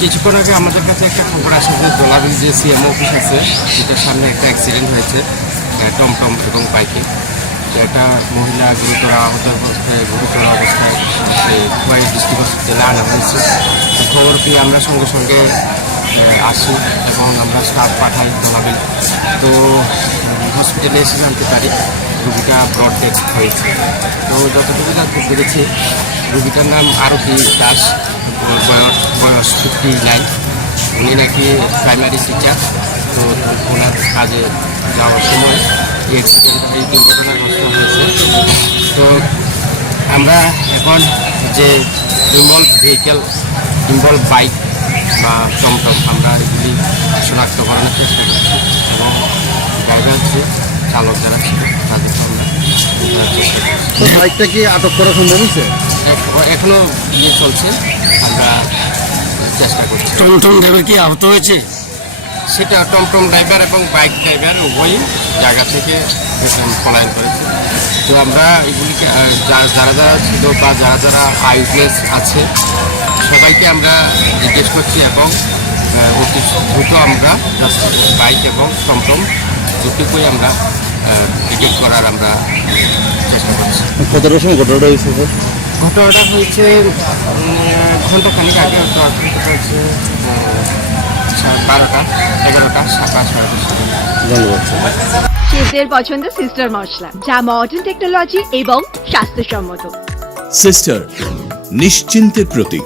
কিছুক্ষণ আগে আমাদের কাছে একটা খবর আসে যে দোলাবিল যে সিএম অফিস আছে সেটার সামনে একটা অ্যাক্সিডেন্ট হয়েছে টমটম এবং বাইকে। তো একটা মহিলা গুরুতর অবস্থায় খোয়াই ডিস্ট্রিক্ট হসপিটালে আনা হয়েছে। তো খবর পেয়ে আমরা সঙ্গে সঙ্গে আসি এবং আমরা স্টাফ পাঠাই দোলাবিল। তো হসপিটালে এসে জানতে পারি রুগীটা ব্রড ডেথ হয়েছে। তো যতটুকু জানতে পেরেছি রুগীটার নাম আরতি দাস, বয়স 59। উনি নাকি প্রাইমারি টিচার। তো ওনার কাজে যাওয়ার সময় এই দুর্ঘটনাগ্রস্ত হয়েছে। তো আমরা এখন যে ইনভলভ বাইক বা টমটম আমরা এগুলি শনাক্তকরণের চেষ্টা করছি এবং ড্রাইভার যে চালক যারা ছিল তাদেরকে আমরা চেষ্টা করছি। বাইকটা কি আটক করা সম্ভব হয়েছে? এখনো চলছে, আমরা চেষ্টা করছি। টমটম ড্রাইভার কি আহত হয়েছে? সেটা টমটম ড্রাইভার এবং বাইক ড্রাইভার উভয়ই জায়গা থেকে পলায়ন করেছে। তো আমরা এগুলিকে যারা ছিল বা যারা আইউটনেস আছে সবাইকে আমরা জিজ্ঞেস করছি এবং অতি দ্রুত আমরা বাইক এবং টমটম দুটোকেই আমরা ডিটেক্ট করার আমরা চেষ্টা করছি। কতটার সময় ঘটনাটা হয়েছে? ঘটনাটা হয়েছে ঘন্টাখানিক আগে। ঘটনাটা হচ্ছে 12টা 11টা 12:30। ধন্যবাদ। শেফদের পছন্দ সিস্টার মশলা, যা মডার্ন টেকনোলজি এবং স্বাস্থ্যসম্মত। সিস্টার নিশ্চিন্তের প্রতীক।